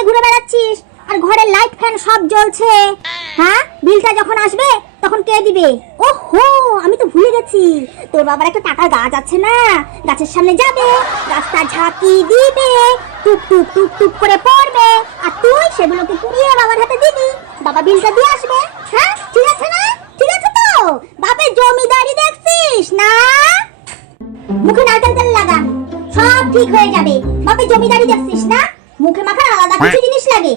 নিয়ে ঘুরে বেড়াচ্ছিস আর ঘরে লাইট ফ্যান সব জ্বলছে। হ্যাঁ, বিলটা যখন আসবে তখন কে দিবে? ওহো, আমি তো ভুলে গেছি, তোর বাবার একটা টাকার গাছ আছে না, গাছের সামনে যাবে, রাস্তা ঝাঁকি দিবে, টুক টুক টুক টুক করে পড়বে, আর তুই সেগুলোকে কুড়িয়ে বাবার হাতে দিবি, বাবা বিলটা দিয়ে আসবে। হ্যাঁ, ঠিক আছে না? ঠিক আছে তো? বাপের জমিদারি দেখছিস না? মুখে নারকেল তেল লাগা, সব ঠিক হয়ে যাবে। বাপের জমিদারি দেখছিস না? মুখে মাখার আলাদা কিছু জিনিস লাগে।